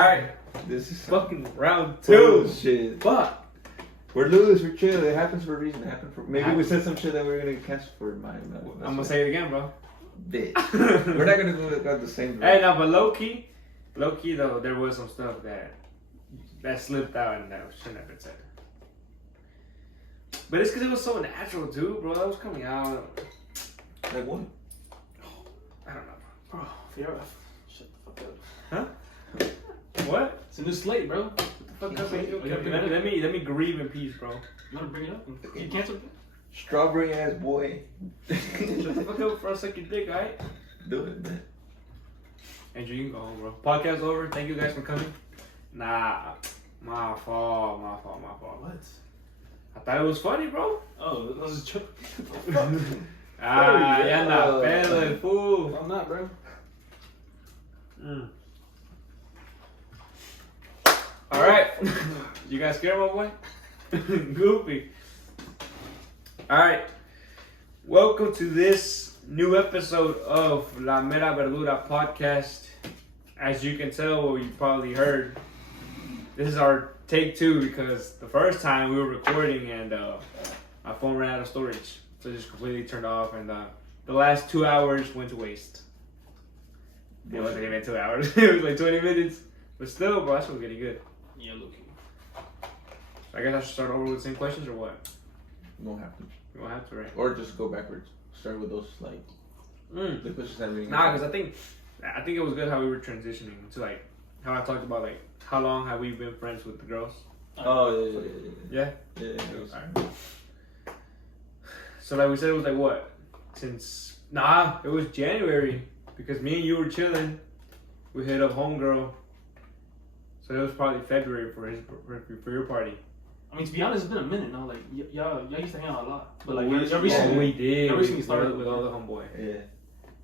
Alright. This is fucking round 2. Shit. Fuck. We're loose, we're chill. It happens for a reason. It happened for maybe we said some shit that we were gonna cancel for mine. I'm gonna say it again, bro. Bitch. We're not gonna go the same. Hey, no, but low key though, there was some stuff that slipped out and that shouldn't have been said. But it's because it was so natural, too, bro. That was coming out. Like what? I don't know, Bro, shut the fuck up. Huh? What? It's a new slate, bro. Fuck up, man. Let me grieve in peace, bro. You wanna bring it up? You cancel it? Strawberry ass boy. Shut the fuck up for a suck your dick, alright? Do it, man. Andrew, you can go home, bro. Podcast over. Thank you guys for coming. Nah, my fault. What? I thought it was funny, bro. Oh, that was a joke. Ya anda pedo, fool. I'm not, bro. All right. You guys scared, my boy? Goofy. All right. Welcome to this new episode of La Mera Verdura podcast. As you can tell, or you probably heard, this is our take 2 because the first time we were recording and my phone ran out of storage. So it just completely turned off and the last 2 hours went to waste. It wasn't even 2 hours. It was like 20 minutes. But still, bro, that's still getting good. Yeah, look. I guess I should start over with the same questions or what? You won't have to. You won't have to, right? Or just go backwards. Start with those like the questions that we. Nah, because I think it was good how we were transitioning to like how I talked about like how long have we been friends with the girls? Oh yeah. Alright. So like we said, it was like what? It was January because me and you were chilling. We hit up homegirl. So it was probably February for your party. I mean, to be honest, it's been a minute now. Like, y'all used to hang out a lot. But like, we did. Y'all recently started with all the homeboy. Yeah.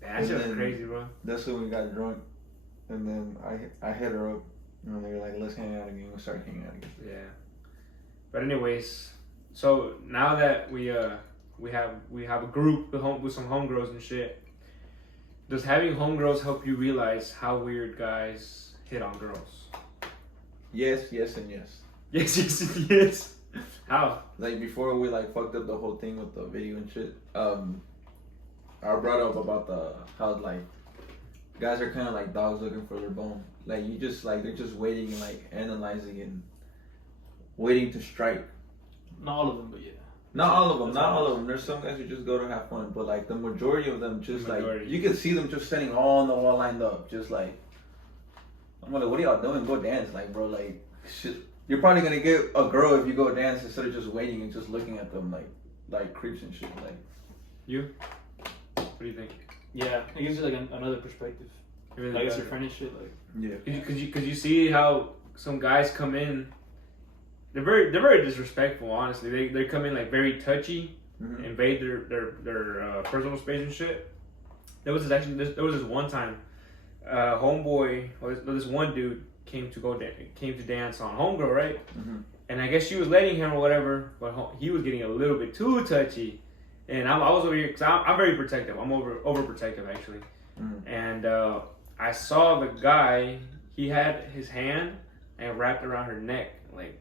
That shit was crazy, bro. That's when we got drunk, and then I hit her up, and they were like, "Let's hang out again." We started hanging out again. Yeah. But anyways, so now that we have a group with some homegirls and shit. Does having homegirls help you realize how weird guys hit on girls? Yes, and yes. Yes. How? Like before we like fucked up the whole thing with the video and shit. I brought up about how like guys are kind of like dogs looking for their bone. Like you just like they're just waiting and like analyzing and waiting to strike. Not all of them, but yeah. Not all of them. There's some guys who just go to have fun, but like the majority of them just like you can see them just standing all on the wall lined up, just like I'm like, what are y'all doing? Go dance, like bro, like shit. You're probably gonna get a girl if you go dance instead of just waiting and just looking at them like creeps and shit. Like you, what do you think? Yeah, it gives you like another perspective. Really like it's your friend and shit. Like yeah, cause you see how some guys come in. They're very disrespectful. Honestly, they come in like very touchy, invade their personal space and shit. There was this one time, homeboy or this one dude came to dance on homegirl, right? And I guess she was letting him or whatever, but he was getting a little bit too touchy. And I was over here because I'm very protective. I'm overprotective actually. And I saw the guy. He had his hand and wrapped around her neck, like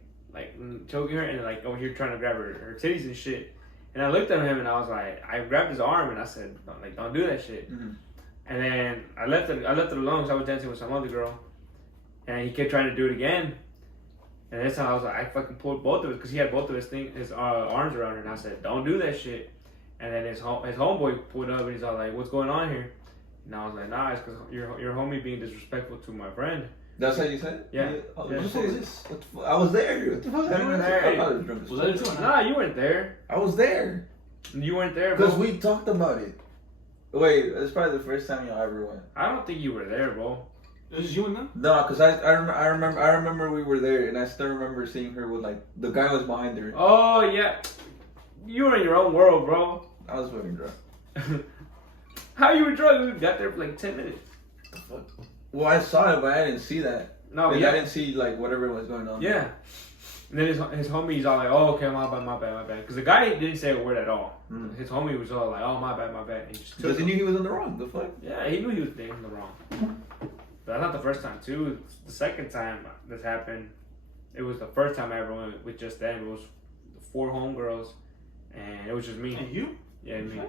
choking her and like over here trying to grab her titties and shit. And I looked at him and I was like, I grabbed his arm and I said, don't do that shit. And then I left it alone because I was dancing with some other girl. And he kept trying to do it again. And this time I was like, I fucking pulled both of us because he had both of his arms around her. And I said, don't do that shit. And then his homeboy pulled up and he's all like, what's going on here? And I was like, nah, it's because your homie being disrespectful to my friend. That's how you said it? Yeah. What the fuck was this? I was there. What the fuck? You were there. I thought it was drunk. Was that a joke? Nah, you weren't there. I was there. You weren't there, bro. Because we talked about it. Wait, it's probably the first time y'all ever went. I don't think you were there, bro. It was you and them? No, because I remember we were there, and I still remember seeing her with like the guy was behind her. Oh yeah, you were in your own world, bro. I was fucking drunk. How you were drunk? We got there for like 10 minutes. The fuck? Well, I saw it, but I didn't see that. No, like, yeah. I didn't see like whatever was going on. Yeah. And then his homie's all like, oh, okay, my bad. Because the guy didn't say a word at all. His homie was all like, oh, my bad. And he just Because he knew he was in the wrong. The fuck? Yeah, he knew he was in the wrong. But that's not the first time too. The second time this happened, it was the first time I ever went with just them. It was 4 homegirls, and it was just me. And you? Yeah, me.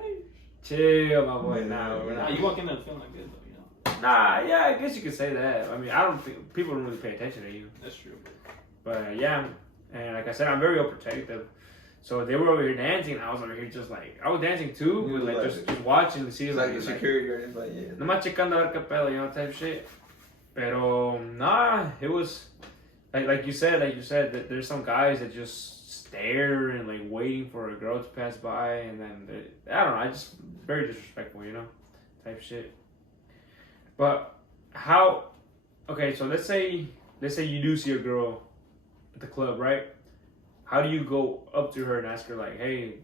Chill, my boy. Nah, you walk in there feeling like good though, you know. Nah, yeah, I guess you could say that. I mean, I don't think people don't really pay attention to you. That's true. But yeah, and like I said, I'm very overprotective. So they were over here dancing, and I was over here just like I was dancing too, but like just watching to see like the security guard is like, yeah. Nomás checando a ver qué pedo, you know, type shit. Pero nah, it was like you said that there's some guys that just stare and like waiting for a girl to pass by, and then I don't know, I just very disrespectful, you know, type shit. But how? Okay, so let's say you do see a girl at the club, right? How do you go up to her and ask her like, "Hey,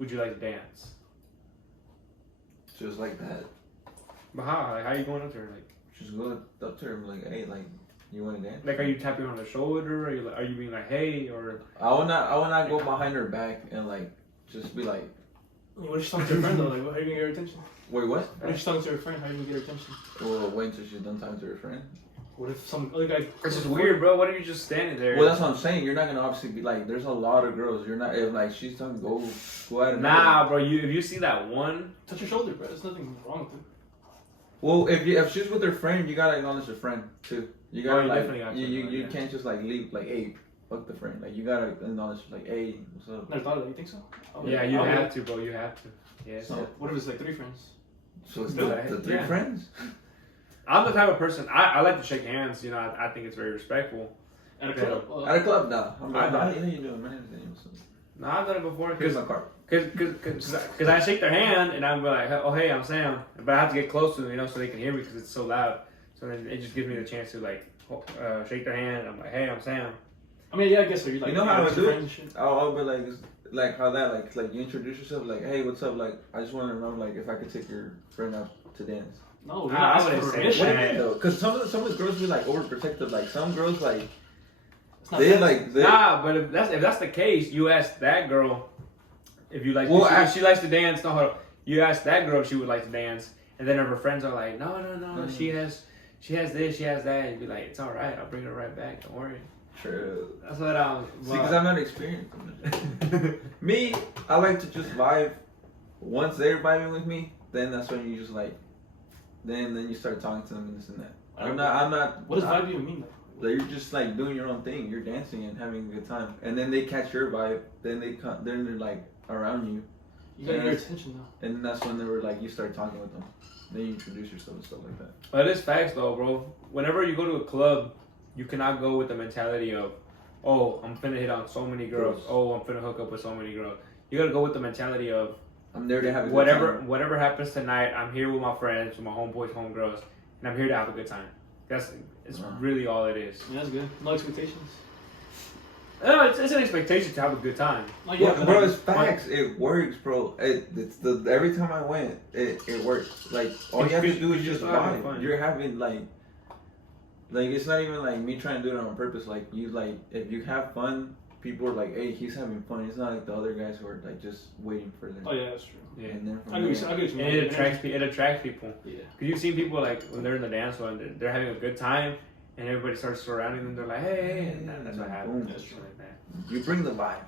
would you like to dance?" Just like that. But how? Like, how are you going up to her? Like, just go up to her and like, hey, like, you want to dance? Like, are you tapping her on the shoulder? Are you being like, "Hey," or? I will not go behind her back and like just be like. What if she's talking to her friend though? Like, how are you gonna get her attention? Wait, what? What if she's talking to her friend? How are you gonna get her attention? Well, wait until she's done talking to her friend. What if some other guy? It's just weird, bro. What are you just standing there? Well, that's what I'm saying. You're not gonna obviously be like. There's a lot of girls. You're not if like she's talking. Go out and. Nah, bro. If you see that one, touch your shoulder, bro. There's nothing wrong with it. Well, if she's with her friend, you gotta acknowledge her friend too. You gotta you can't just like leave like, hey, fuck the friend. Like you gotta acknowledge like, hey, what's up? Never thought of that. You think so? Yeah, you have to, bro. You have to. Yeah. So what if it's like 3 friends? So it's the 3 friends. I'm the type of person I like to shake hands. You know, I think it's very respectful. At a club? At a club, no. I'm like, how you doing? My name's Daniel. No, I've done it before. Here's my card. Cause I shake their hand and I'm like, oh hey, I'm Sam, but I have to get close to them, you know, so they can hear me because it's so loud. So then it just gives me the chance to like shake their hand. I'm like, hey, I'm Sam. I mean, yeah, I guess so. You're like, you know how I would do it? I'll be like how that like you introduce yourself like, hey, what's up? Like I just want to know like if I could take your friend out to dance. No, I wouldn't say that though, because some of the girls be like overprotective. Like some girls like nah, but if that's the case, you ask that girl if you like. Well, if she likes to dance. No, hold on. You ask that girl if she would like to dance, and then if her friends are like, no, mm-hmm. she has this, she has that. You'd be like, it's all right. I'll bring her right back. Don't worry. True. That's what I was. See, because I'm not experienced. Me, I like to just vibe. Once they're vibing with me, then that's when you just like. Then you start talking to them and this and that. I'm not. What does vibe even mean though? You're just like doing your own thing. You're dancing and having a good time, and then they catch your vibe. Then they're like around you. You got your attention though. And that's when they were like, you start talking with them. Then you introduce yourself and stuff like that. But it is facts though, bro. Whenever you go to a club, you cannot go with the mentality of, oh, I'm finna hit on so many girls. Oh, I'm finna hook up with so many girls. You gotta go with the mentality of, I'm there to have a good time. Whatever happens tonight, I'm here with my friends, with my homeboys, homegirls, and I'm here to have a good time. It's really all it is. Yeah, that's good. No expectations. No, it's an expectation to have a good time. Bro, it's facts. It works, bro. Every time I went, it works. Like all you have to do is just vibe. You're having like it's not even like me trying to do it on purpose. Like if you have fun. People are like, hey, he's having fun. It's not like the other guys who are like just waiting for them. Oh yeah, that's true. Yeah, and it attracts people. Yeah, because you've seen people like when they're in the dance floor and they're having a good time, and everybody starts surrounding them. They're like, hey, and that's what happens. That's true. Like that. You bring the vibe.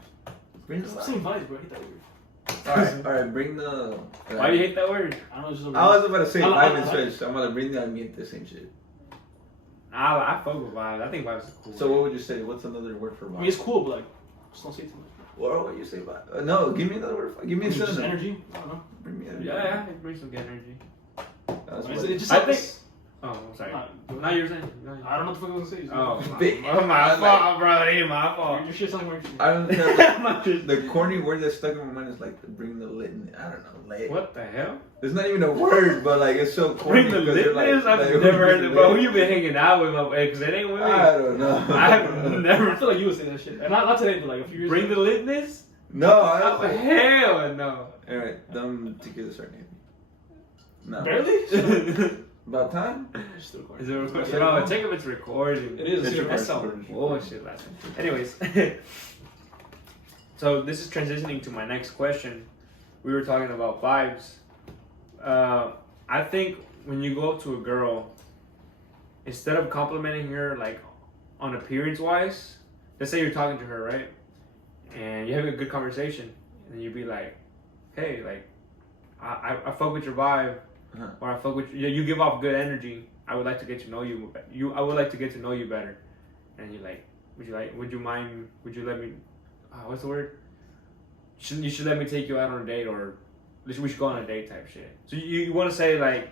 Same vibes, bro. I hate that word. All right. Bring the. Why do you hate that word? I don't know. I was about to say vibe and stretch. I'm gonna bring the ambiente, the same shit. I fuck with vibes. I think vibes is cool. So what would you say? What's another word for vibe? I mean, it's cool, but like, just don't say too much. What would you say vibe? No, give me another word. Give me a synonym. Energy. I don't know. Bring me energy. Yeah, bring some good energy. It just I think. Oh, I'm sorry. Now you're saying. I don't know what the fuck I was gonna say. My fault, bro. It ain't my fault. Your shit's something more interesting. I don't know. The corny word that's stuck in my mind is like to bring the lit. I don't know. Lit. What the hell? It's not even a word, but like it's so corny. Bring the litness? I've never heard it, bro. Who you been hanging out with, my because it ain't with me. I don't know. I've never. I feel like you would say that shit. And not today, but like a few years ago. Bring the litness? No, hell no. Alright, tequila sardine. No. Barely? About time? Is it recording? No, check if it's recording. It is. That's some bullshit last time. Anyways, so this is transitioning to my next question. We were talking about vibes. I think when you go up to a girl, instead of complimenting her like on appearance wise, let's say you're talking to her, right, and you're having a good conversation, and you'd be like, hey, like, I fuck with your vibe, or I fuck with you give off good energy. I would like to get to know you. I would like to get to know you better. And you're like, would you let me? What's the word? You should let me take you out on a date, or we should go on a date type shit. So you want to say like,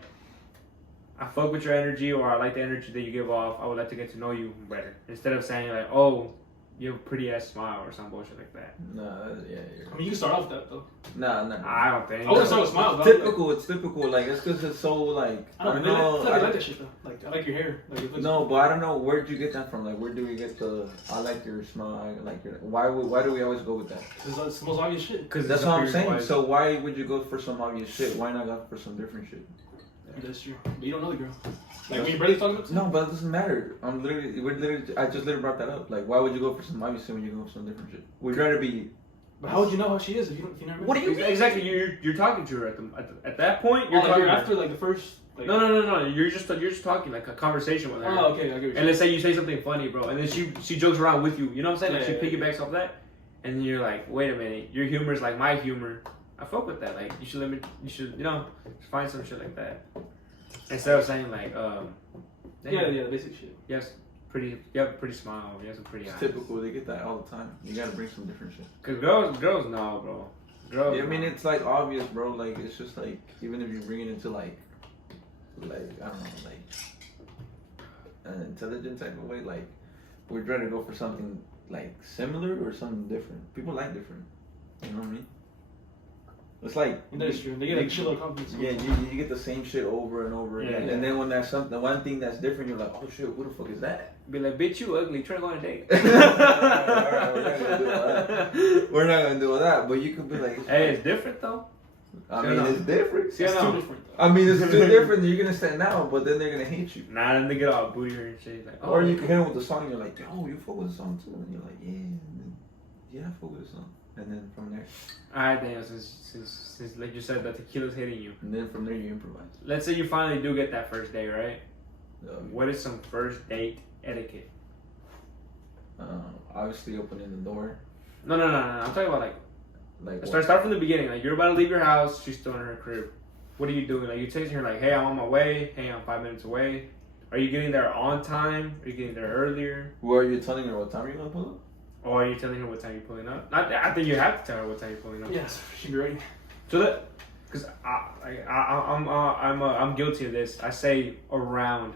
I fuck with your energy, or I like the energy that you give off. I would like to get to know you better, instead of saying like, oh, you have a pretty ass smile or some bullshit like that. Nah, yeah. I mean, you can start off with that though. Nah. I don't think. I would start with smiles. It's typical. Like it's because it's so like. I don't know. I like that shit though. Like I like your hair. Like, no, but I don't know where'd you get that from. Like where do we get the? I like your smile. I like your. Why do we always go with that? Because it's the most obvious shit. Because that's what I'm saying. Wise. So why would you go for some obvious shit? Why not go for some different shit? That's true. But you don't know the girl. Like when you're barely talking about. No, but it doesn't matter. I just literally brought that up. Like, why would you go for some obvious shit when you go for some different shit? We'd rather be. But how would you know how she is if you never? What do you mean? Exactly? You're talking to her at that point. You're talking after like the first. Like, no. You're just talking like a conversation with her. Oh, okay. I get you. And let's say you say something funny, bro, and then she jokes around with you. You know what I'm saying? Like she piggybacks off that, and you're like, wait a minute, your humor is like my humor. I fuck with that. Like you should find some shit like that. Instead of saying like, yeah, basic shit. Yes, you have a pretty smile. You have some pretty eyes. It's typical. They get that all the time. You gotta bring some different shit. Cause girls know, bro. Girls. Yeah, I mean, it's like obvious, bro. Like it's just like even if you bring it into like I don't know, like an intelligent type of way, like we're trying to go for something like similar or something different. People like different. You know what I mean? It's like that's true. They get like shitload of compliments. Yeah, you get the same shit over and over again, and then when there's something, one thing that's different, you're like, oh shit, who the fuck is that? Be like, bitch, you ugly. Try to go on a date. We're not gonna do that, but you could be like, hey, it's different though. I mean, it's different. It's too different. I mean, it's too different. You're gonna stand out, but then they're gonna hate you. Nah, then they get all booty her and shit. Like, or you can hit them with the song. And you're like, oh, you fuck with the song too, and you're like, yeah, I fuck with the song. And then from there. Alright, Daniel, since like you said, that tequila's hitting you. And then from there you improvise. Let's say you finally do get that first date, right? What is some first date etiquette? Obviously opening the door. No. I'm talking about like start from the beginning. Like you're about to leave your house, she's still in her crib. What are you doing? Like you texting her like, hey, I'm on my way. Hey, I'm 5 minutes away. Are you getting there on time? Are you getting there earlier? Or are you telling her what time you're gonna pull up? Or are you telling her what time you're pulling up? I think you have to tell her what time you're pulling up. Yes, she'd be ready. So that, because I'm guilty of this. I say around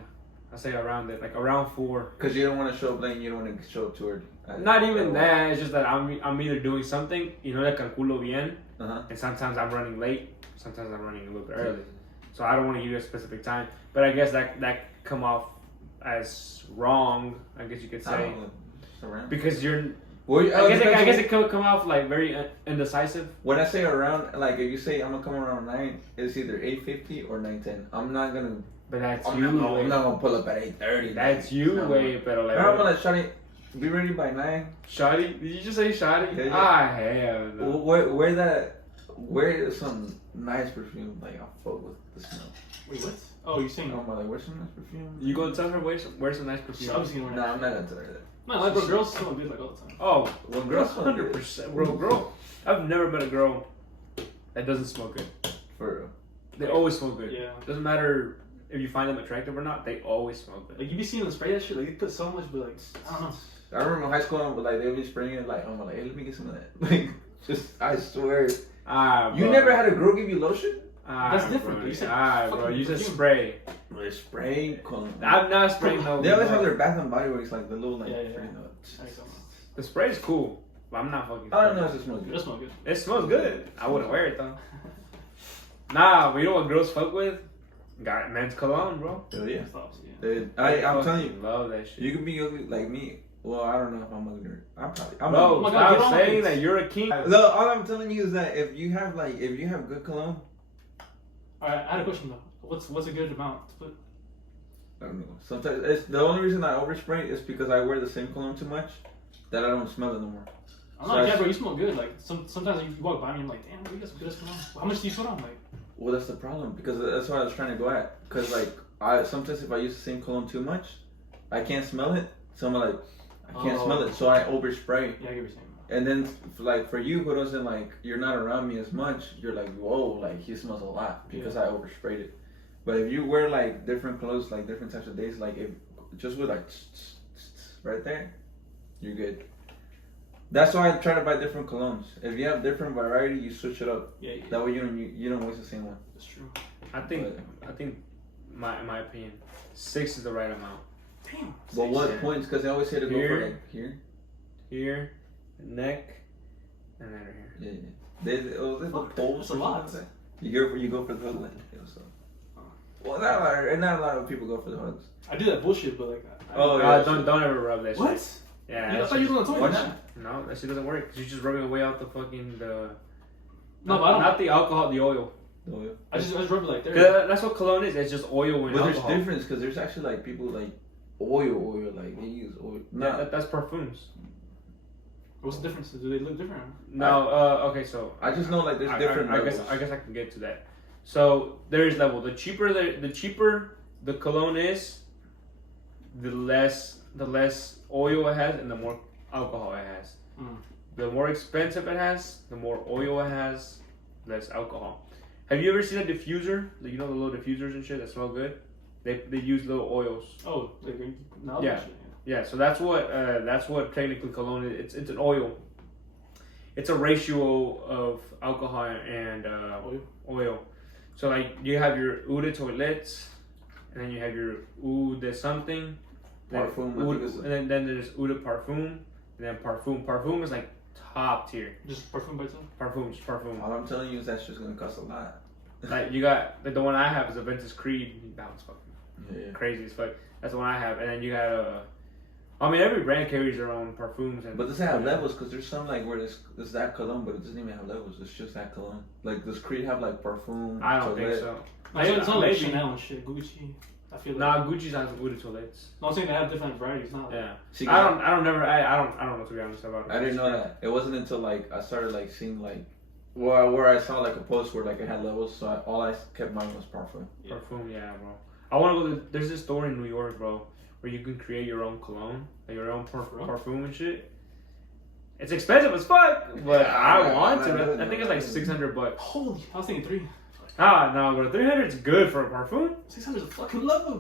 it, like around 4. Because you don't want to show up late and you don't want to show up too early. Not even that. It's just that I'm either doing something, that calculo bien, and sometimes I'm running late. Sometimes I'm running a little bit early. So I don't want to give you a specific time. But I guess that come off as wrong. I guess you could say. Around. Because you're. Well, I guess it could come off like very indecisive. When I say around, like if you say I'm gonna come around 9, it's either 8:50 or 9:10. I'm not gonna. But that's I'm you. I'm not gonna pull up at 8:30. That's you, way, but like. I'm gonna Shawty, be ready by 9. Shawty? Did you just say Shawty? Yeah. Ah, hell no. Where some nice perfume? Like I'll fuck with the smell. Wait, what? Oh, you're saying? I'm like, where's some nice perfume? You gonna tell her wear some nice perfume? No, I'm not gonna tell her that. No, like, but girls smell good like all the time. Oh, well, girls 100%. Girl. I've never met a girl that doesn't smell good. For real. They always smell good. Yeah. Doesn't matter if you find them attractive or not. They always smell good. Like you be seeing them spray that shit. Like they put so much, but like I don't know. I remember in high school, but like they would be spraying it. Like I'm like, hey, let me get some of that. Like, I swear. You never had a girl give you lotion? That's different. Bro. You said you said spray. They spray. I'm not spraying no. They always have their Bath and Body Works, like the little like. Yeah. The spray is cool, but I'm not fucking. I don't know if it smells good. It smells good. It smells good. I wouldn't wear it though. Nah, but you know what girls fuck with? Got men's cologne, bro. Hell yeah. I'm telling you, love that shit. You can be ugly like me. Well, I don't know if I'm ugly. I'm probably. No, stop saying that you're a king. No, all I'm telling you is that if you have good cologne. Alright, I had a question though. What's a good amount to put? I don't know. Sometimes it's the only reason I overspray is because I wear the same cologne too much that I don't smell it no more. I'm not, bro. You smell good. Like sometimes you walk by me, I'm like, damn, you got some good cologne. How much do you put on? Like, well, that's the problem because that's what I was trying to go at. Because like sometimes if I use the same cologne too much, I can't smell it. So I'm like, I can't smell it, so I overspray. Yeah, I get what you're saying. And then, like, for you who doesn't, like, you're not around me as much, you're like, whoa, like, he smells a lot because I oversprayed it. But if you wear, like, different clothes, like, different types of days, like, if just with, like, right there, you're good. That's why I try to buy different colognes. If you have different variety, you switch it up. Yeah. That way you don't waste the same one. That's true. I think, in my opinion, 6 is the right amount. Damn. But what points? Because they always say to go for, like, here, neck, and then right here. Yeah. They That's a lot. You go for the hook length. So. Well, not a lot of people go for the hooks. I do that bullshit, but like. Don't ever rub that shit. What? Yeah. I thought you were gonna Why tell me not? No, that shit doesn't work. You're just rubbing away out the fucking No, but I don't. Not the alcohol, the oil. The oil. I just rub it like there. That's what cologne is. It's just oil and alcohol. But there's difference because there's actually like people like oil, like they use oil. Yeah, that's perfumes. What's the difference? Do they look different? No, okay, so I just know like there's different levels. I guess I can get to that. So there's level. The cheaper the cologne is, the less oil it has and the more alcohol it has. The more expensive it has, the more oil it has, less alcohol. Have you ever seen a diffuser? You know the little diffusers and shit that smell good? They use little oils. Oh, no, yeah. Yeah, so that's what technically cologne is. It's an oil. It's a ratio of alcohol and oil. So like you have your eau de toilette, and then you have your eau de something, Parfum, and then there's eau de parfum, and then parfum. Parfum is like top tier. Just parfum by itself? Parfum. All I'm telling you is that's just gonna cost a lot. Like you got the one I have is a Ventus Creed. That was fucking crazy as fuck. That's the one I have, and then you got I mean, every brand carries their own parfums. But does it have levels? Because there's some like where there's that cologne, but it doesn't even have levels. It's just that cologne. Like, does Creed have like parfum? I don't think so. It's not like Chanel and shit. Gucci. I feel like. Nah, Gucci's has eau de toilettes. No, I'm saying they have different varieties. Not yeah. See, I don't know, to be honest about it. I didn't know that. It wasn't until like I started like seeing like where I saw like a post where like it had levels, so all I kept buying was parfum. Yeah. Parfum, yeah, bro. I want to go. There's this store in New York, bro, where you can create your own cologne, like your own parfum and shit. It's expensive as fuck, but I want to. I think it's like $600. Holy, I was thinking 3. Ah, no, but $300 is good for a parfum. 600 is a fucking low.